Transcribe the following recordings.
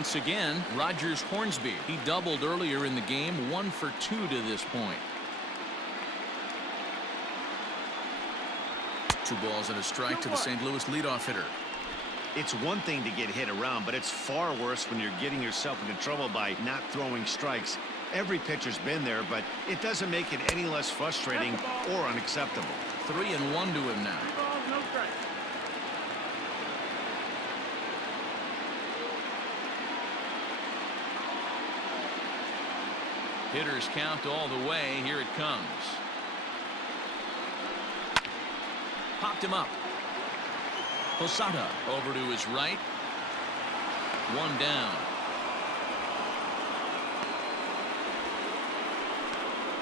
Once again, Rogers Hornsby. He doubled earlier in the game, 1 for 2 to this point. 2 balls and a strike to the St. Louis leadoff hitter. It's one thing to get hit around, but it's far worse when you're getting yourself into trouble by not throwing strikes. Every pitcher's been there, but it doesn't make it any less frustrating or unacceptable. 3-1 to him now. Hitters count all the way. Here it comes. Popped him up. Posada over to his right. 1 down.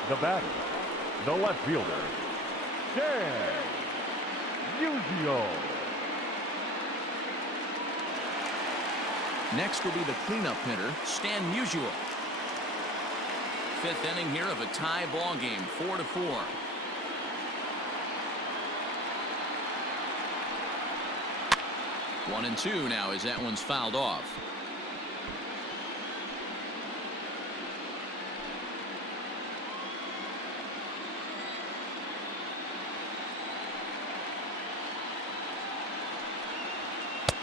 The batter, the left fielder, Dan Musial. Next will be the cleanup hitter, Stan Musial. 5th inning here of a tie ball game, 4-4. One and 2 now as that one's fouled off.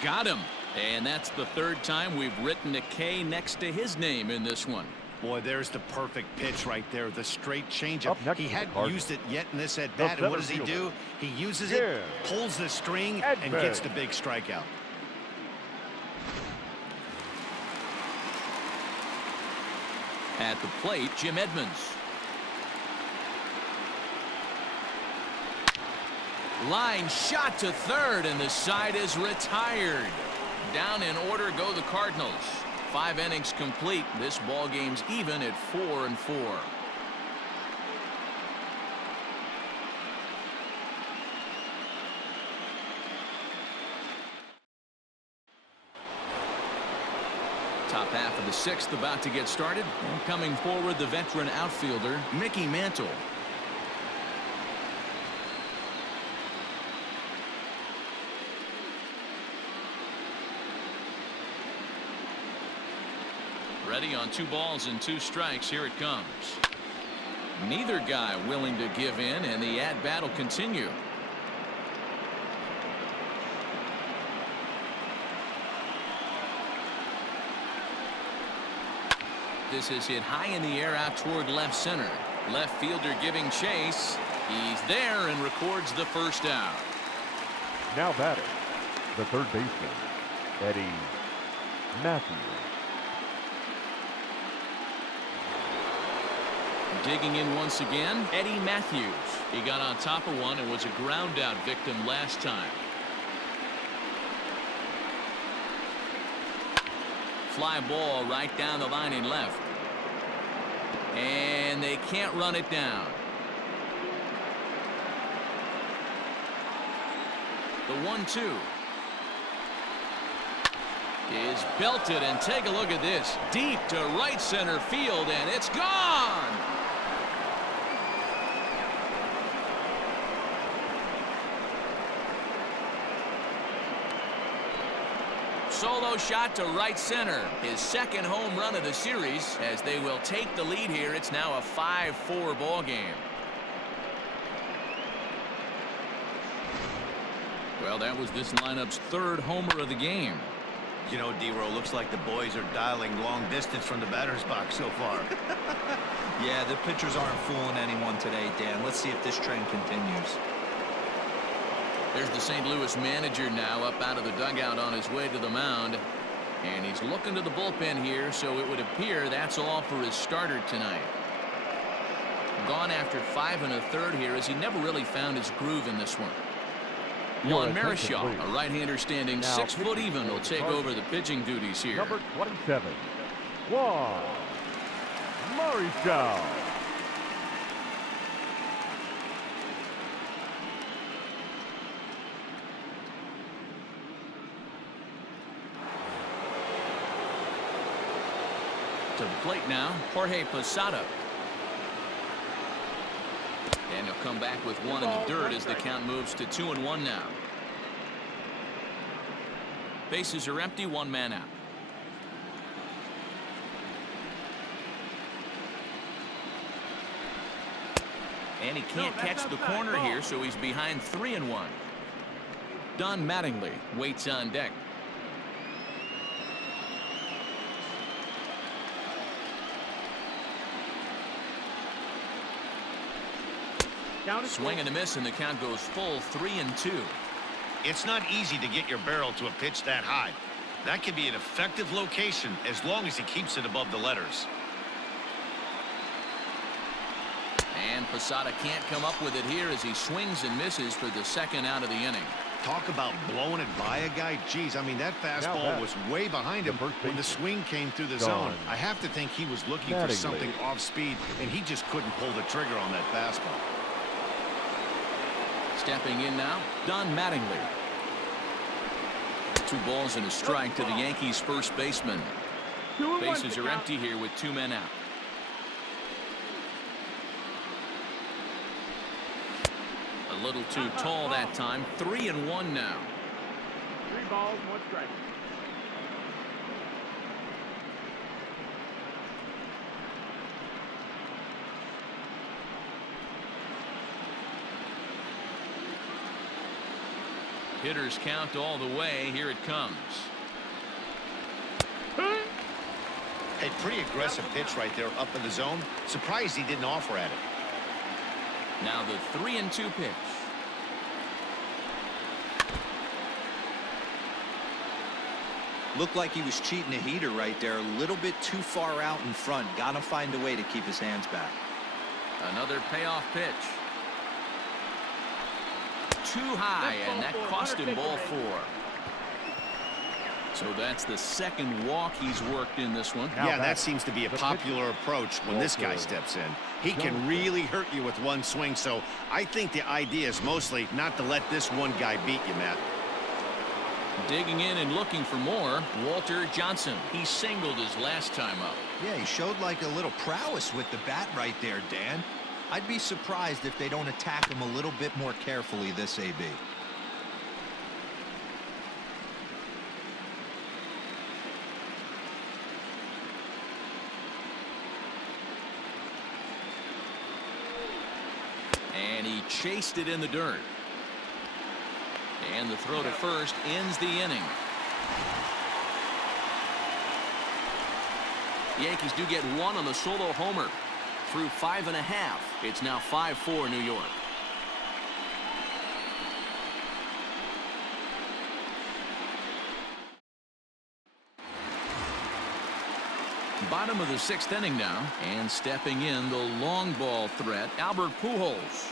Got him. And that's the 3rd time we've written a K next to his name in this one. Boy, there's the perfect pitch right there. The straight changeup. He hadn't used it yet in this at bat. And what does he do? He uses it, pulls the string, and gets the big strikeout. At the plate, Jim Edmonds. Line shot to 3rd, and the side is retired. Down in order go the Cardinals. 5 innings complete. This ball game's even at 4-4. Top half of the 6th about to get started. And coming forward, the veteran outfielder, Mickey Mantle. Ready on 2 balls and 2 strikes. Here it comes. Neither guy willing to give in, and the at-bat will continue. This is hit high in the air out toward left center. Left fielder giving chase. He's there and records the 1st out. Now batting, the 3rd baseman, Eddie Matthews. Digging in once again, Eddie Matthews. He got on top of one and was a ground out victim last time. Fly ball right down the line in left. And they can't run it down. The 1-2 is belted, and take a look at this. Deep to right center field, and it's gone. Solo shot to right center. His 2nd home run of the series. As they will take the lead here, it's now a 5-4 ball game. Well, that was this lineup's 3rd homer of the game. You know, D-Row, looks like the boys are dialing long distance from the batter's box so far. Yeah, the pitchers aren't fooling anyone today, Dan. Let's see if this trend continues. There's the St. Louis manager now up out of the dugout on his way to the mound. And he's looking to the bullpen here, so it would appear that's all for his starter tonight. Gone after 5 1/3 here, as he never really found his groove in this one. Juan Marichal, a right-hander standing 6 foot even, will take over the pitching duties here. Number 27, Juan Marichal. To the plate now, Jorge Posada. And he'll come back with 1 in the dirt as the count moves to 2-1 now. Bases are empty, 1 man out. And he can't catch the corner here, so he's behind 3-1. Don Mattingly waits on deck. Swing and a miss, and the count goes full 3-2. It's not easy to get your barrel to a pitch that high. That can be an effective location as long as he keeps it above the letters. And Posada can't come up with it here as he swings and misses for the second out of the inning. Talk about blowing it by a guy. Geez, I mean, that fastball was way behind him when the swing came through the zone. I have to think he was looking for something off speed, and he just couldn't pull the trigger on that fastball. Stepping in now, Don Mattingly. 2 balls and a strike to the Yankees' first baseman. Bases are empty here with 2 men out. A little too tall that time. 3-1 now. 3 balls, 1 strike. Hitters count all the way. Here it comes. A pretty aggressive pitch right there up in the zone. Surprised he didn't offer at it. Now the 3-2 pitch. Looked like he was cheating a heater right there. A little bit too far out in front. Gotta find a way to keep his hands back. Another payoff pitch. Too high, and that cost him ball 4. So that's the second walk he's worked in this one. Yeah, that seems to be a popular approach when this guy steps in. He can really hurt you with one swing, so I think the idea is mostly not to let this one guy beat you, Matt. Digging in and looking for more, Walter Johnson. He singled his last time up. Yeah, he showed like a little prowess with the bat right there, Dan. I'd be surprised if they don't attack him a little bit more carefully this AB. And he chased it in the dirt. And the throw to first ends the inning. Yankees do get 1 on the solo homer. Through 5.5. It's now 5-4 New York. Bottom of the 6th inning now, and stepping in the long ball threat, Albert Pujols.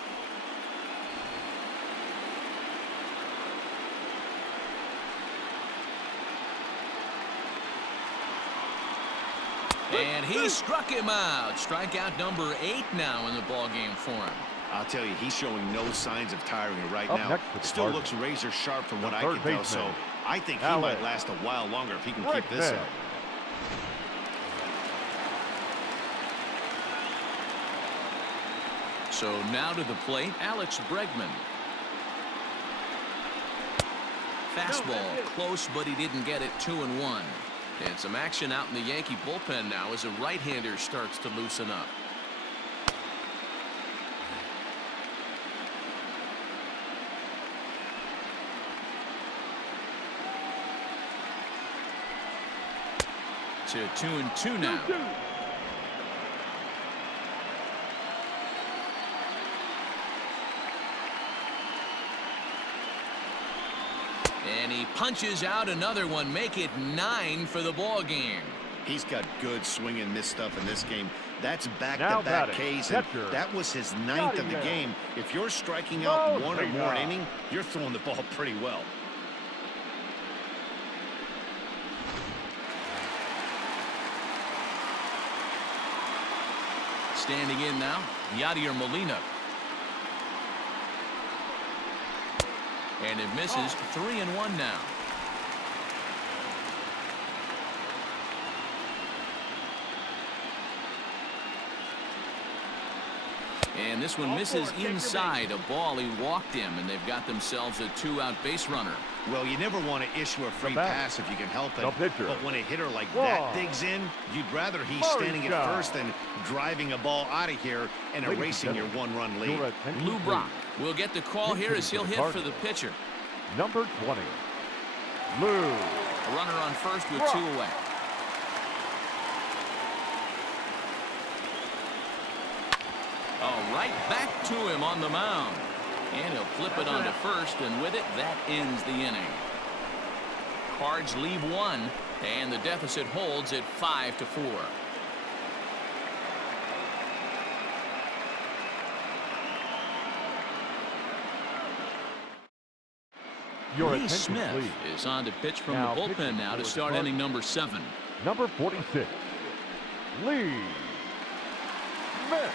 And he struck him out. Strikeout number 8 now in the ball game for him. I'll tell you, he's showing no signs of tiring right Up now. next to the Still Cardinals. looks razor sharp from what The I third can tell. baseman, So I think he Alex. might last a while longer if he can keep this up. So now to the plate, Alex Bregman. Fastball close, but he didn't get it. 2-1. And some action out in the Yankee bullpen now as a right-hander starts to loosen up. To 2-2 now. And he punches out another one, make it 9 for the ball game. He's got good swing and miss stuff in this game. That's Now back-to-back batting, Ks, and catcher. that was his 9th of the game. If you're striking out 1 or more an inning, you're throwing the ball pretty well. Standing in now, Yadier Molina. And it misses. 3-1 now. And this one misses inside a ball he walked him, and they've got themselves a 2-out base runner. Well, you never want to issue a free pass if you can help it. But when a hitter like that digs in, you'd rather he's standing at first than driving a ball out of here and erasing your one-run lead. Lou Brock will get the call here as he'll hit for the pitcher. Number 20, Lou. A runner on first with 2 away. Oh, right back to him on the mound. And he'll flip it onto first, and with it, that ends the inning. Cards leave 1, and the deficit holds at 5-4. Lee Smith is on to pitch from the bullpen now to start inning number 7. Number 46, Lee Smith.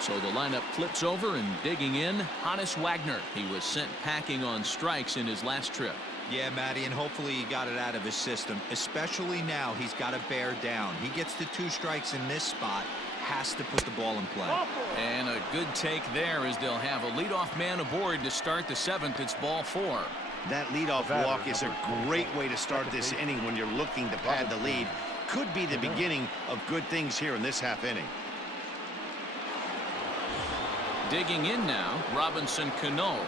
So the lineup flips over, and digging in, Hannes Wagner. He was sent packing on strikes in his last trip. Yeah, Matty, and hopefully he got it out of his system. Especially now, he's got to bear down. He gets the 2 strikes in this spot, has to put the ball in play. And a good take there as they'll have a leadoff man aboard to start the 7th. It's ball 4. That leadoff walk is a great way to start this inning when you're looking to pad the lead. Could be the beginning of good things here in this half inning. Digging in now, Robinson Cano.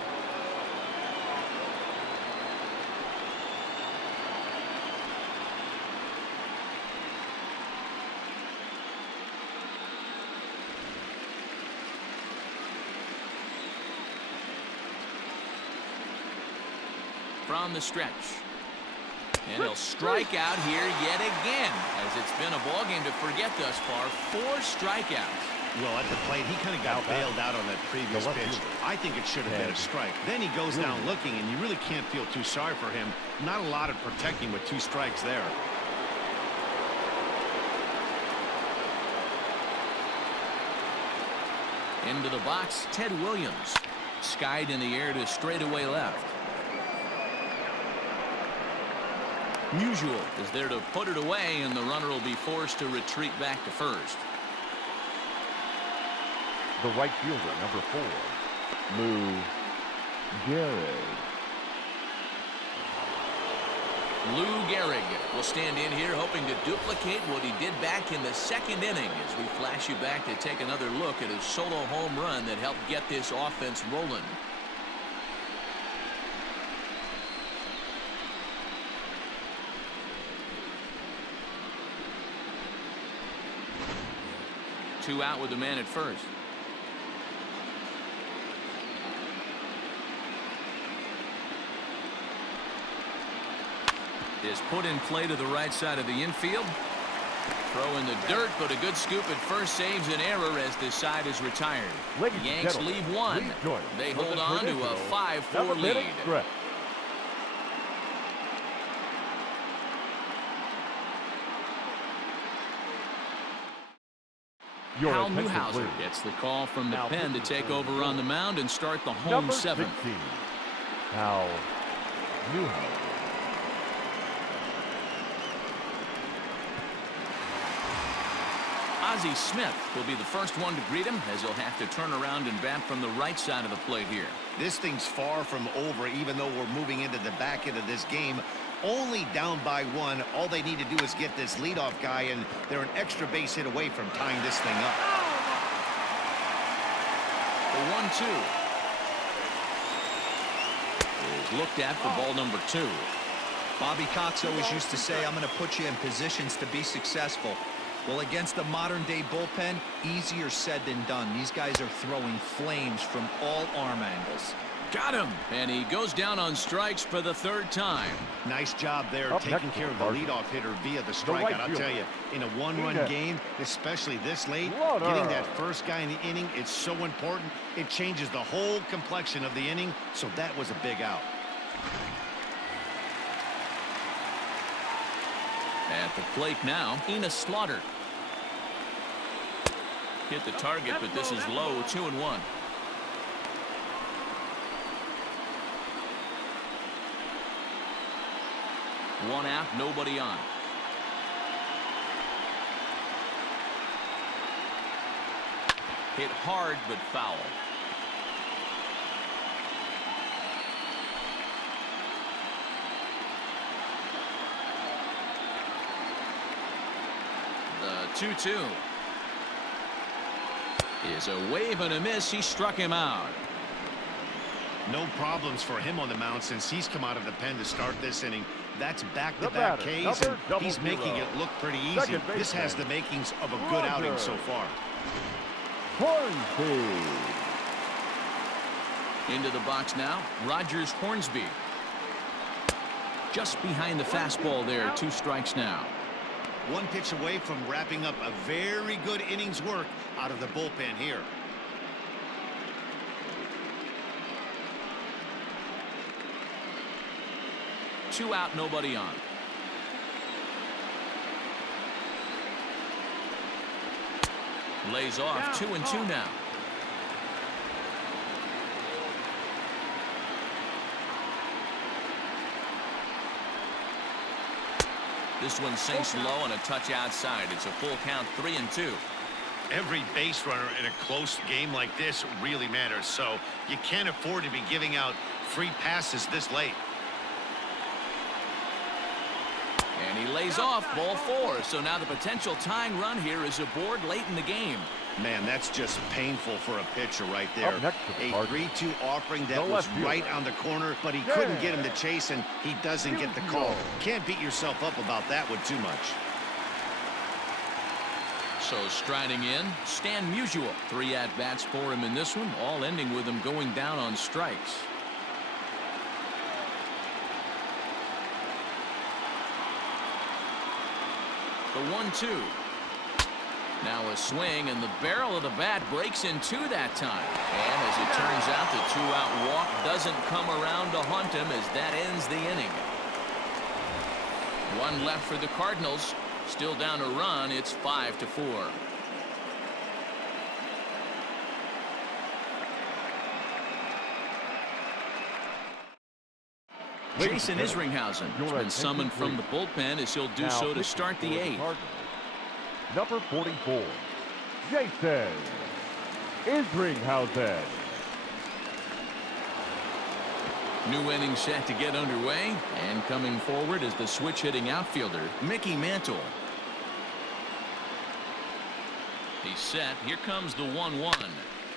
From the stretch. And he'll strike out here yet again, as it's been a ballgame to forget thus far. 4 strikeouts. Well, at the plate, he kind of got bailed out on that previous pitch. I think it should have been a strike. Then he goes down looking, and you really can't feel too sorry for him. Not a lot of protecting with 2 strikes there. Into the box, Ted Williams. Skied in the air to straightaway left. Musial is there to put it away, and the runner will be forced to retreat back to first. The right fielder, number 4, Lou Gehrig. Lou Gehrig will stand in here hoping to duplicate what he did back in the 2nd inning, as we flash you back to take another look at his solo home run that helped get this offense rolling. Two out with the man at first. Is put in play to the right side of the infield. Throw in the dirt, but a good scoop at first saves an error as this side is retired. Yanks leave 1. They hold on to a 5-4 lead. Hal Newhouser gets the call from the pen to take over on the mound and start the home 7th. Hal Newhouser. Ozzie Smith will be the first one to greet him, as he'll have to turn around and bat from the right side of the plate here. This thing's far from over, even though we're moving into the back end of this game. Only down by 1. All they need to do is get this leadoff guy, and they're an extra base hit away from tying this thing up. The 1-2 is looked at for ball number 2. Bobby Cox always used to say, I'm going to put you in positions to be successful. Well, against the modern-day bullpen, easier said than done. These guys are throwing flames from all arm angles. Got him, and he goes down on strikes for the 3rd time. Nice job there, taking care of the leadoff hitter via the strikeout. I'll tell you, in a 1-run game, especially this late, getting that first guy in the inning, it's so important. It changes the whole complexion of the inning, so that was a big out. At the plate now, Enos Slaughter. Hit the target, but this is low, 2-1. One out, nobody on. Hit hard but foul. The 2-2 is a wave and a miss. He struck him out. No problems for him on the mound since he's come out of the pen to start this inning. That's back-to-back Ks, and he's making it look pretty easy. This has the makings of a good outing so far. Hornsby. Into the box now, Rogers Hornsby. Just behind the fastball there, 2 strikes now. One pitch away from wrapping up a very good innings work out of the bullpen here. Two out, nobody on. Lays off 2-2 now. This one sinks low and a touch outside. It's a full count, 3-2. Every base runner in a close game like this really matters, so you can't afford to be giving out free passes this late. And he lays off, ball 4. So now the potential tying run here is aboard late in the game. Man, that's just painful for a pitcher right there. Up next to the A Cardinals, 3-2 offering that was right on the corner, but he couldn't get him to chase, and he doesn't get the call. Can't beat yourself up about that one too much. So striding in, Stan Musial. 3 at-bats for him in this one, all ending with him going down on strikes. The 1-2. Now a swing, and the barrel of the bat breaks in 2 that time. And as it turns out, the 2-out walk doesn't come around to haunt him as that ends the inning. 1 left for the Cardinals. Still down a run. It's 5-4. Jason Isringhausen has been summoned from the bullpen as he'll do so to start the 8th. Number 44, Jason Isringhausen. New inning set to get underway, and coming forward is the switch-hitting outfielder, Mickey Mantle. He's set. Here comes the 1-1.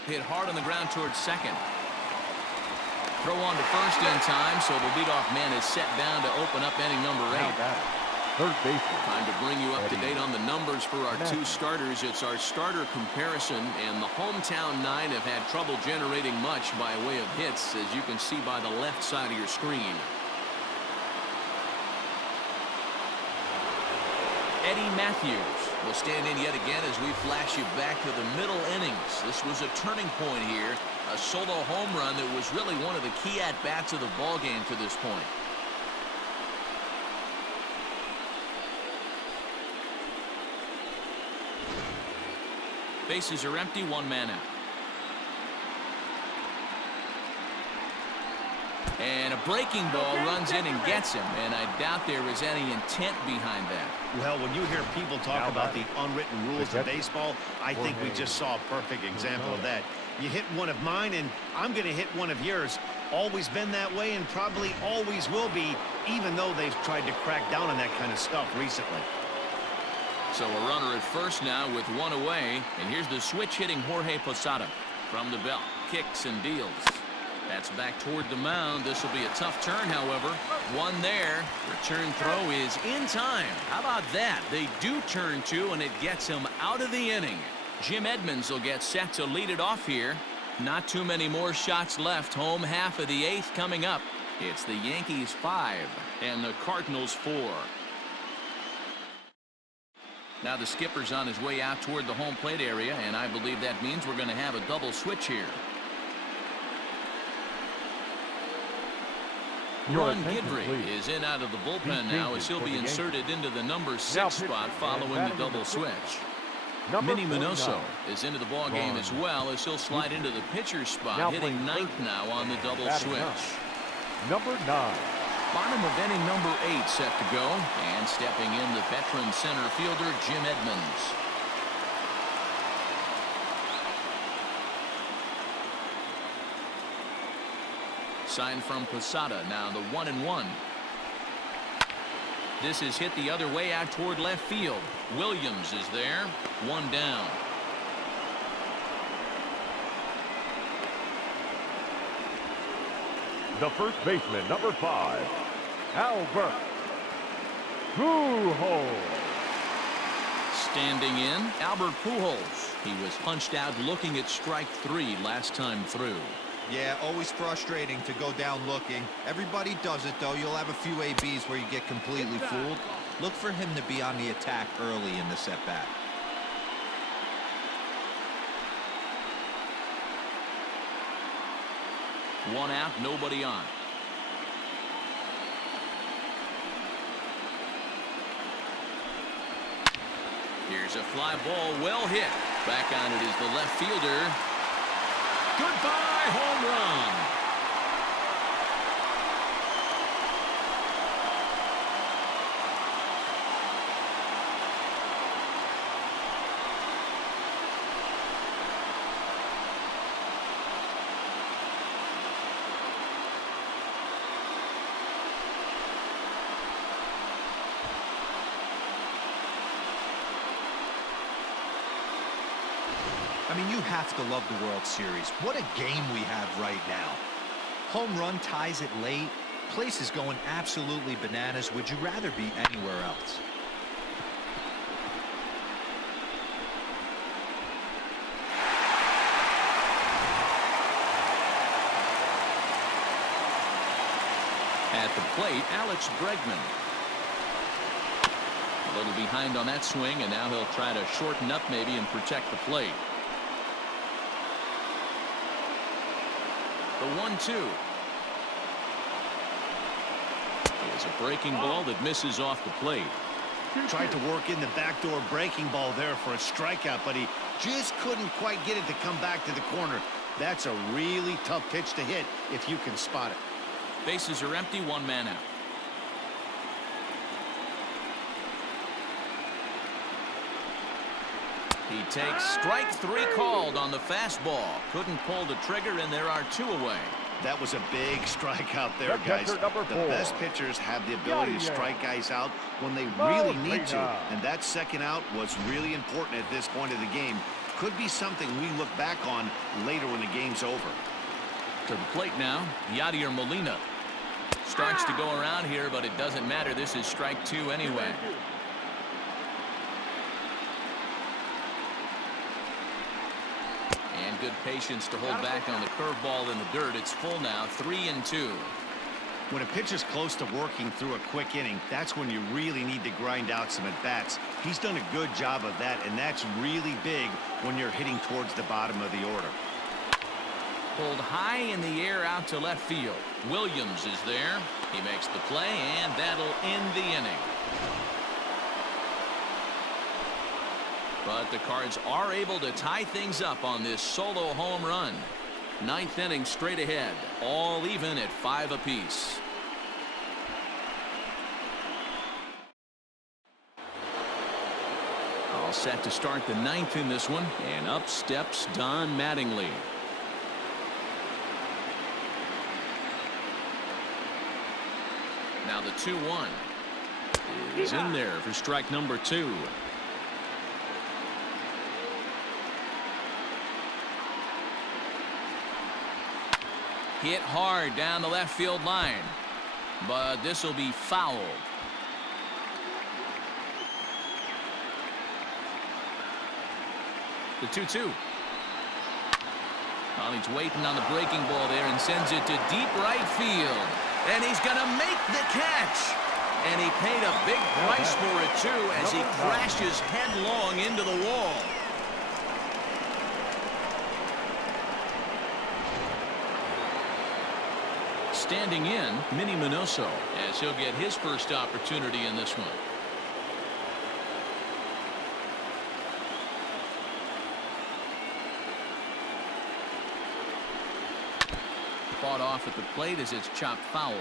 Hit hard on the ground towards second. Throw on to first in time, so the leadoff man is set down to open up inning number 8. Third baseman. Time to bring you up to date on the numbers for our 2 starters. It's our starter comparison, and the hometown 9 have had trouble generating much by way of hits, as you can see by the left side of your screen. Eddie Matthews will stand in yet again as we flash you back to the middle innings. This was a turning point here, a solo home run that was really one of the key at-bats of the ballgame to this point. Bases are empty, 1 man out. And a breaking ball runs in and gets him, and I doubt there is any intent behind that. Well, when you hear people talk about the unwritten rules of baseball, I think we just saw a perfect example of that. You hit one of mine, and I'm going to hit one of yours. Always been that way, and probably always will be, even though they've tried to crack down on that kind of stuff recently. So a runner at first now with 1 away, and here's the switch-hitting Jorge Posada from the belt. Kicks and deals. That's back toward the mound. This will be a tough turn, however. 1 there. Return throw is in time. How about that? They do turn 2, and it gets him out of the inning. Jim Edmonds will get set to lead it off here. Not too many more shots left. Home half of the 8th coming up. It's the Yankees 5 and the Cardinals 4. Now the skipper's on his way out toward the home plate area, and I believe that means we're going to have a double switch here. Ron Guidry is in out of the bullpen now as he'll be inserted into the number 6 spot following the double switch. Minnie Minoso is into the ballgame as well as he'll slide into the pitcher's spot, hitting 9th now on the double switch. Number 9. Bottom of inning number 8 set to go, and stepping in the veteran center fielder Jim Edmonds. sign from Posada. Now the 1-1. This is hit the other way out toward left field. Williams is there. One down. The first baseman, number 5, Albert Pujols. Standing in, Albert Pujols. He was punched out looking at strike 3 last time through. Yeah, always frustrating to go down looking. Everybody does it, though. You'll have a few ABs where you get completely fooled. Look for him to be on the attack early in the at-bat. One out, nobody on. Here's a fly ball, well hit. Back on it is the left fielder. Goodbye, home run. I mean, you have to love the World Series. What a game we have right now. Home run ties it late. Place is going absolutely bananas. Would you rather be anywhere else? At the plate, Alex Bregman. A little behind on that swing, and now he'll try to shorten up maybe and protect the plate. The 1-2 is a breaking ball that misses off the plate. Tried to work in the backdoor breaking ball there for a strikeout, but he just couldn't quite get it to come back to the corner. That's a really tough pitch to hit if you can spot it. Bases are empty, one man out. He takes strike 3 called on the fastball. Couldn't pull the trigger, and there are 2 away. That was a big strikeout there, guys. The best pitchers have the ability to strike guys out when they really need to. And that second out was really important at this point of the game. Could be something we look back on later when the game's over. To the plate now, Yadier Molina. Starts to go around here, but it doesn't matter. This is strike 2 anyway. And good patience to hold back on the curveball in the dirt. It's full now, 3-2. When a pitcher's close to working through a quick inning, that's when you really need to grind out some at-bats. He's done a good job of that, and that's really big when you're hitting towards the bottom of the order. Pulled high in the air out to left field. Williams is there. He makes the play, and that'll end the inning. But the Cards are able to tie things up on this solo home run. 9th inning straight ahead, all even at 5 apiece. All set to start the 9th in this one, and up steps Don Mattingly. Now the 2-1 is in there for strike number 2. Hit hard down the left field line, but this will be fouled. The 2-2. Well, he's waiting on the breaking ball there and sends it to deep right field. And he's going to make the catch. And he paid a big price for it, too, as he crashes headlong into the wall. Standing in, Minnie Minoso, as he'll get his first opportunity in this one. Fought off at the plate as it's chopped foul.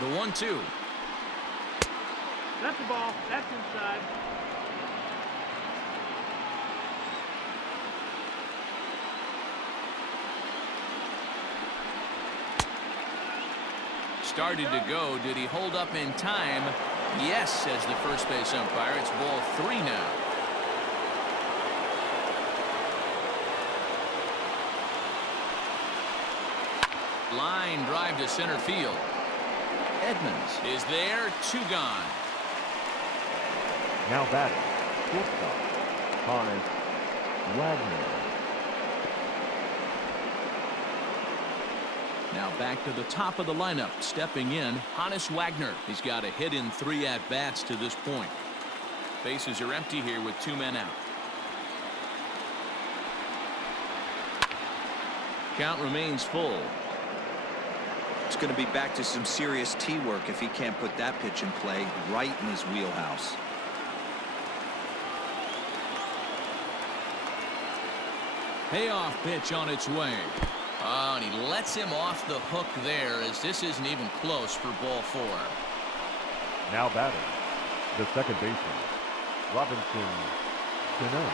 The 1-2. That's the ball. That's inside. Started to go. Did he hold up in time? Yes, says the first base umpire. It's ball 3 now. Line drive to center field. Edmonds is there. 2 gone. Now batting, shortstop, Hannes Wagner. Now back to the top of the lineup. Stepping in, Hannes Wagner. He's got a hit in 3 at-bats to this point. Bases are empty here with 2 men out. Count remains full. It's going to be back to some serious tee work if he can't put that pitch in play right in his wheelhouse. Payoff pitch on its way. Oh, and he lets him off the hook there as this isn't even close for ball 4. Now batting, the second baseman, Robinson Cano.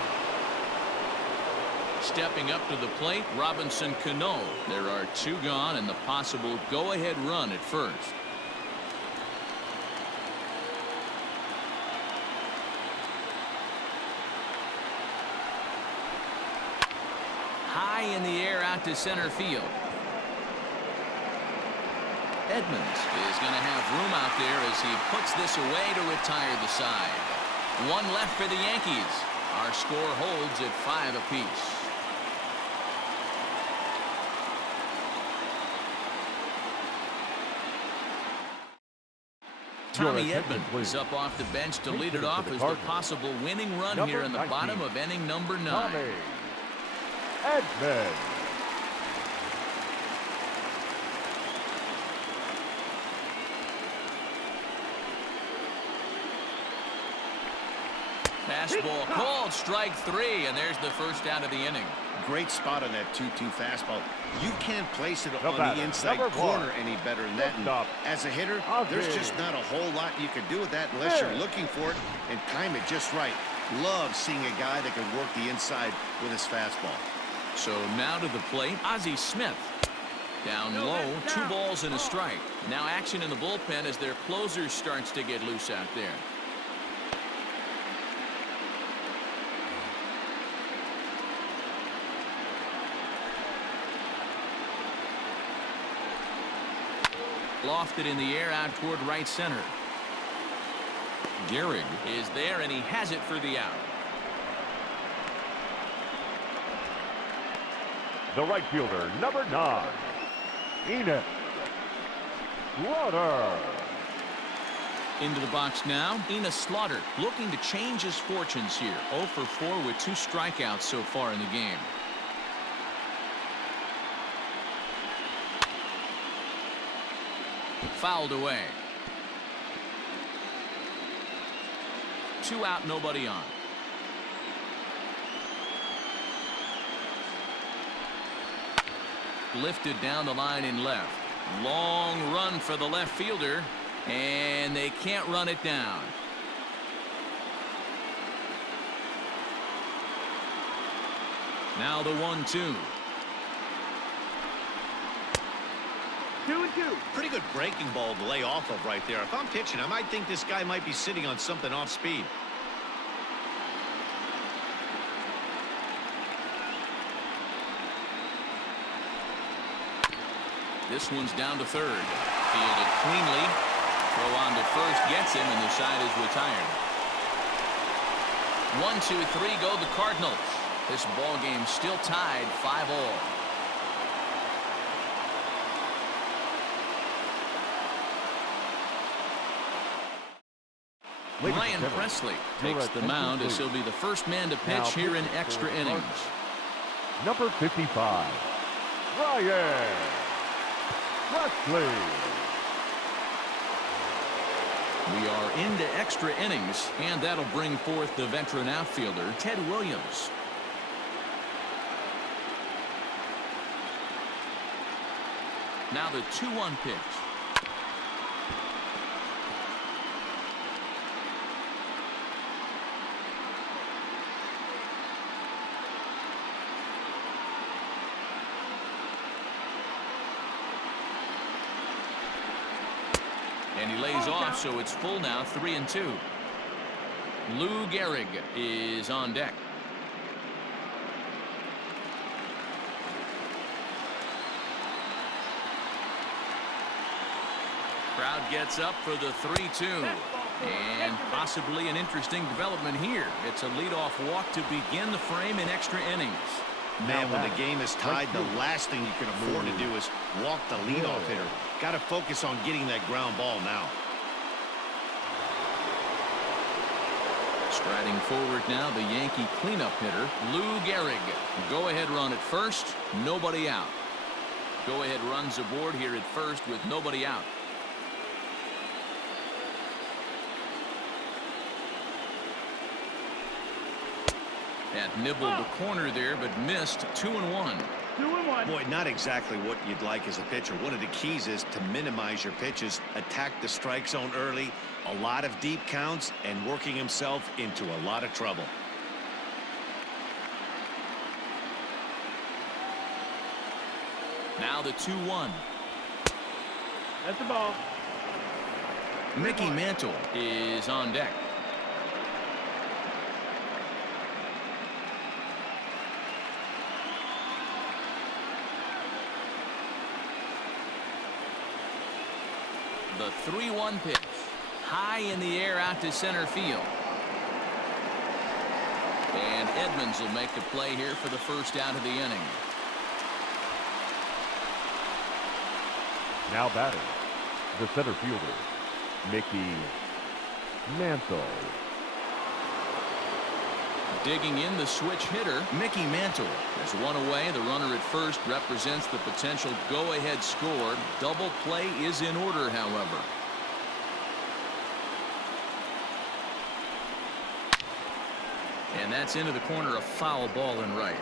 Stepping up to the plate, Robinson Cano. There are 2 gone and the possible go-ahead run at first. High in the air out to center field. Edmonds is going to have room out there as he puts this away to retire the side. 1 left for the Yankees. Our score holds at 5 apiece. Tommy Edmonds is up off the bench to lead it off as the possible winning run here in the bottom of inning number 9. Tommy Edmonds. Fastball called, strike 3, and there's the first out of the inning. Great spot on that 2-2 fastball. You can't place it on batter, the inside number 1. corner any better than that. And as a hitter, there's just not a whole lot you can do with that unless you're looking for it and time it just right. Love seeing a guy that can work the inside with his fastball. So now to the plate, Ozzie Smith. Down low, 2 balls and a strike. Now action in the bullpen as their closer starts to get loose out there. Lofted in the air out toward right center. Gehrig is there and he has it for the out. The right fielder, number 9, Enos Slaughter. Into the box now, Enos Slaughter looking to change his fortunes here. 0 for 4 with 2 strikeouts so far in the game. Fouled away. 2 out, nobody on. Lifted down the line in left. Long run for the left fielder, and they can't run it down. Now the 1-2. 2-2. Pretty good breaking ball to lay off of right there. If I'm pitching, I might think this guy might be sitting on something off speed. This one's down to third. Fielded cleanly. Throw on to first gets him, and the side is retired. 1-2-3 go the Cardinals. This ball game still tied 5-all. Ryan Presley takes the mound as he'll be the first man to pitch here in extra innings. Number 55, Ryan Presley. We are into extra innings, and that'll bring forth the veteran outfielder, Ted Williams. Now the 2-1 pitch. And he lays off, so it's full now, 3-2. Lou Gehrig is on deck. Crowd gets up for the 3-2. And possibly an interesting development here. It's a leadoff walk to begin the frame in extra innings. Man, when the game is tied, the last thing you can afford to do is walk the leadoff hitter. Got to focus on getting that ground ball now. Striding forward now, the Yankee cleanup hitter, Lou Gehrig. Go-ahead run at first, nobody out. Go-ahead runs aboard here at first with nobody out. That nibbled the corner there, but missed. 2-1. Boy, not exactly what you'd like as a pitcher. One of the keys is to minimize your pitches, attack the strike zone early, a lot of deep counts, and working himself into a lot of trouble. Now the 2-1. That's the ball. Mickey Mantle is on deck. The 3-1 pitch. High in the air out to center field. And Edmonds will make the play here for the first out of the inning. Now batting, the center fielder, Mickey Mantle. Digging in the switch hitter, Mickey Mantle. There's one away. The runner at first represents the potential go-ahead score. Double play is in order, however. And that's into the corner, a foul ball in right.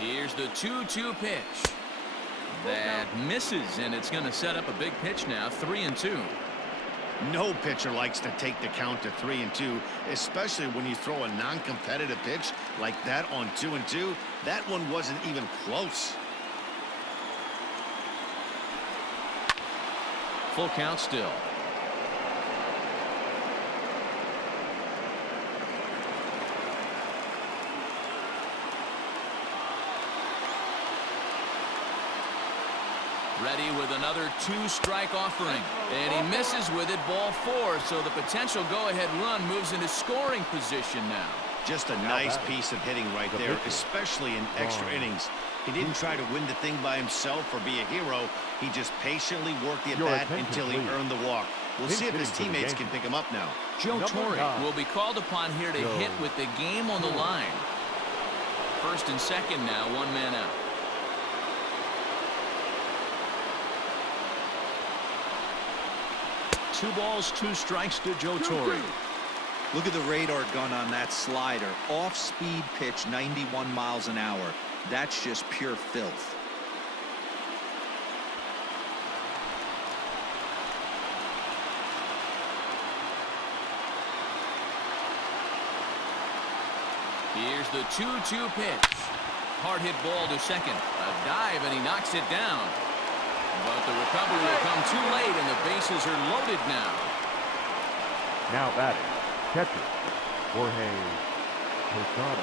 Here's the 2-2 pitch. That misses, and it's going to set up a big pitch now, 3-2. No pitcher likes to take the count to 3-2, especially when you throw a non-competitive pitch like that on 2-2. That one wasn't even close. Full count still. Ready with another 2-strike offering. And he misses with it, ball 4. So the potential go-ahead run moves into scoring position now. Just a nice piece of hitting right there, especially in extra innings. He didn't try to win the thing by himself or be a hero. He just patiently worked the at-bat until he earned the walk. We'll see if his teammates can pick him up now. Joe Torre will be called upon here to hit with the game on the line. First and second now, one man out. Two balls, 2 strikes to Joe Torre. Look at the radar gun on that slider. Off-speed pitch, 91 miles an hour. That's just pure filth. Here's the 2-2 pitch. Hard hit ball to second. A dive, and he knocks it down. But the recovery will come too late, and the bases are loaded now. Now batting, catcher, Jorge Posada.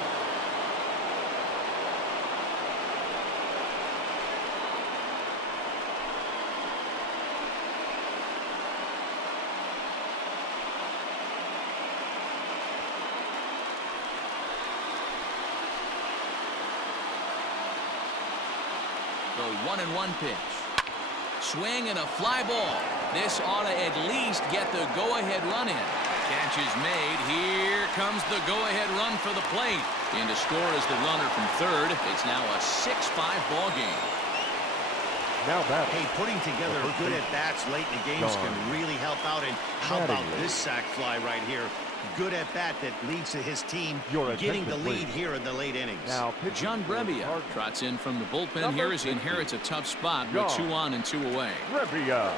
The 1-1 pitch. Swing and a fly ball. This ought to at least get the go-ahead run in. Catch is made. Here comes the go-ahead run for the plate. And to score is the runner from third. It's now a 6-5 ball game. Now batting. Hey, putting together good at-bats late in the games can really help out. And how about this sac fly right here? Good at-bat that leads to his team getting the lead here in the late innings. Now John Brebbia trots in from the bullpen here as he inherits a tough spot with 2 on and 2 away. Brebbia.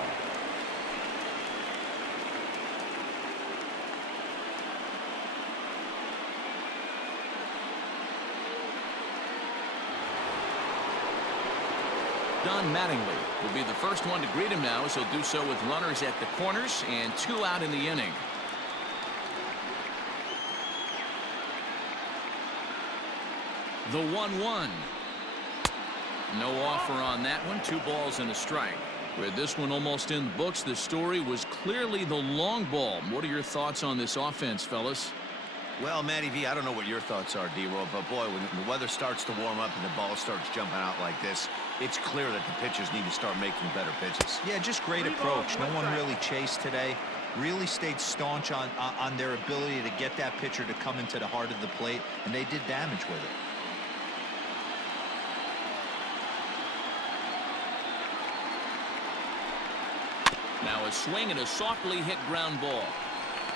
Don Mattingly will be the first one to greet him now, as he'll do so with runners at the corners and 2 out in the inning. The 1-1. No offer on that one. 2 balls and a strike. With this one almost in the books, the story was clearly the long ball. What are your thoughts on this offense, fellas? Well, Matty V, I don't know what your thoughts are, D-Roll, but boy, when the weather starts to warm up and the ball starts jumping out like this, it's clear that the pitchers need to start making better pitches. Yeah, just great approach. No one really chased today. Really stayed staunch on their ability to get that pitcher to come into the heart of the plate, and they did damage with it. Now a swing and a softly hit ground ball.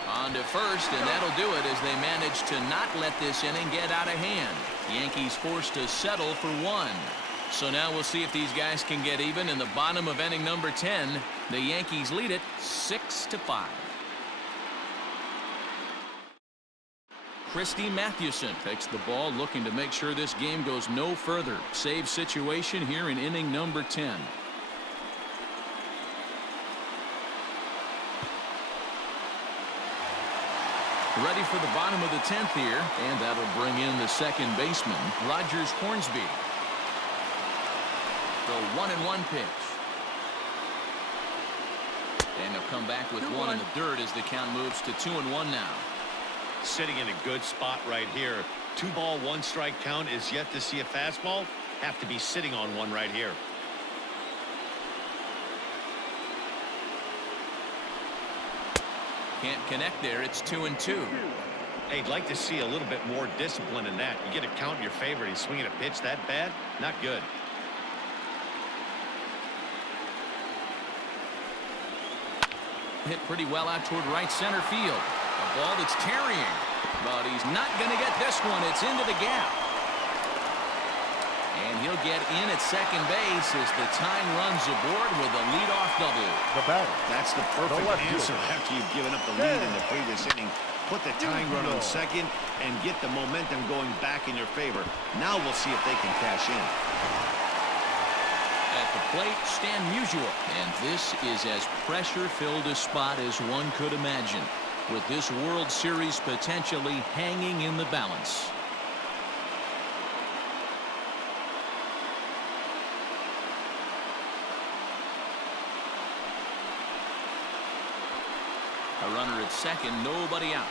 On to first, and that'll do it as they manage to not let this inning get out of hand. Yankees forced to settle for 1. So now we'll see if these guys can get even in the bottom of inning number 10. The Yankees lead it 6-5. Christy Mathewson takes the ball, looking to make sure this game goes no further. Save situation here in inning number 10. Ready for the bottom of the 10th here, and that'll bring in the second baseman, Rogers Hornsby. The 1-1 pitch. And he'll come back with 1 in the dirt as the count moves to 2-1 now. Sitting in a good spot right here. 2 ball, 1 strike count is yet to see a fastball. Have to be sitting on 1 right here. Can't connect there. It's 2-2. Hey, I'd like to see a little bit more discipline in that. You get a count in your favor. He's swinging a pitch that bad. Not good. Hit pretty well out toward right center field. A ball that's carrying, but he's not going to get this one. It's into the gap. And he'll get in at second base as the time runs aboard with a leadoff double. The batter. That's the perfect answer after you've given up the lead in the previous inning. Put the tying run on second and get the momentum going back in your favor. Now we'll see if they can cash in. At the plate, Stan Musial. And this is as pressure-filled a spot as one could imagine, with this World Series potentially hanging in the balance. A runner at second, nobody out.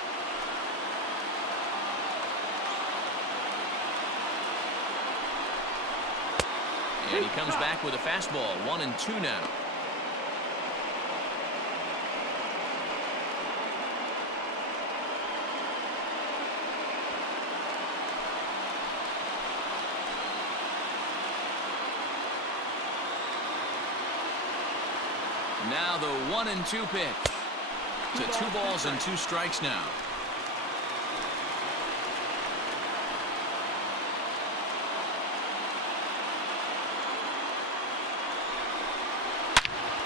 And he comes back with a fastball. 1-2 now. Now the 1-2 pitch. To 2 balls and 2 strikes now.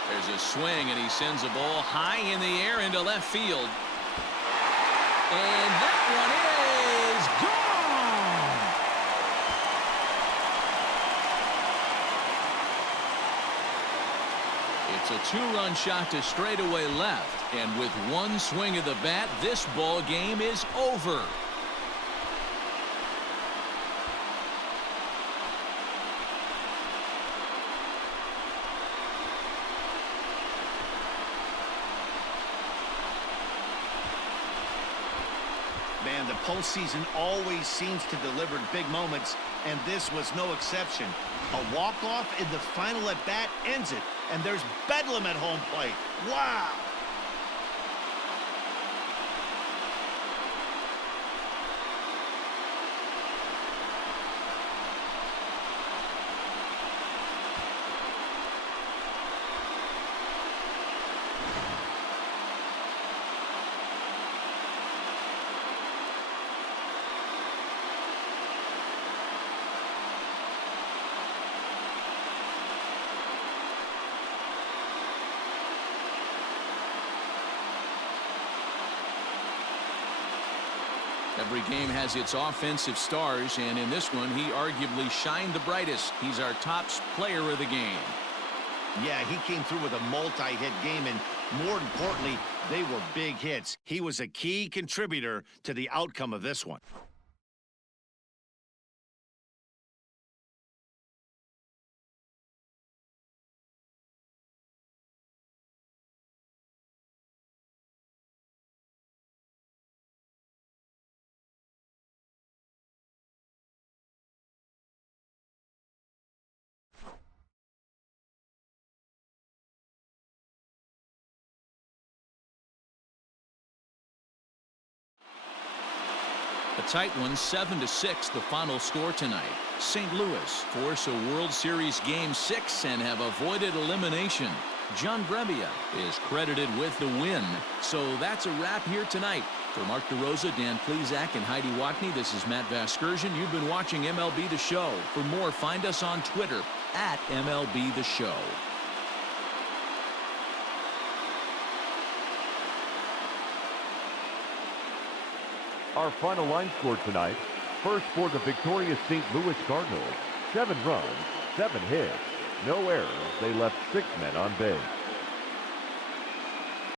There's a swing, and he sends a ball high in the air into left field. And that one is gone! It's a 2-run shot to straightaway left, and with 1 swing of the bat, this ball game is over. Man, the postseason always seems to deliver big moments, and this was no exception. A walk-off in the final at-bat ends it, and there's bedlam at home plate. Wow! Every game has its offensive stars, and in this one, he arguably shined the brightest. He's our top player of the game. Yeah, he came through with a multi-hit game, and more importantly, they were big hits. He was a key contributor to the outcome of this one. A tight one, 7-6, the final score tonight. St. Louis force a World Series Game 6 and have avoided elimination. John Brebbia is credited with the win. So that's a wrap here tonight. For Mark DeRosa, Dan Plesac, and Heidi Watney, this is Matt Vasgersian. You've been watching MLB The Show. For more, find us on Twitter at MLB The Show. Our final line score tonight. First for the victorious St. Louis Cardinals. 7 runs, 7 hits, no errors. They left 6 men on base.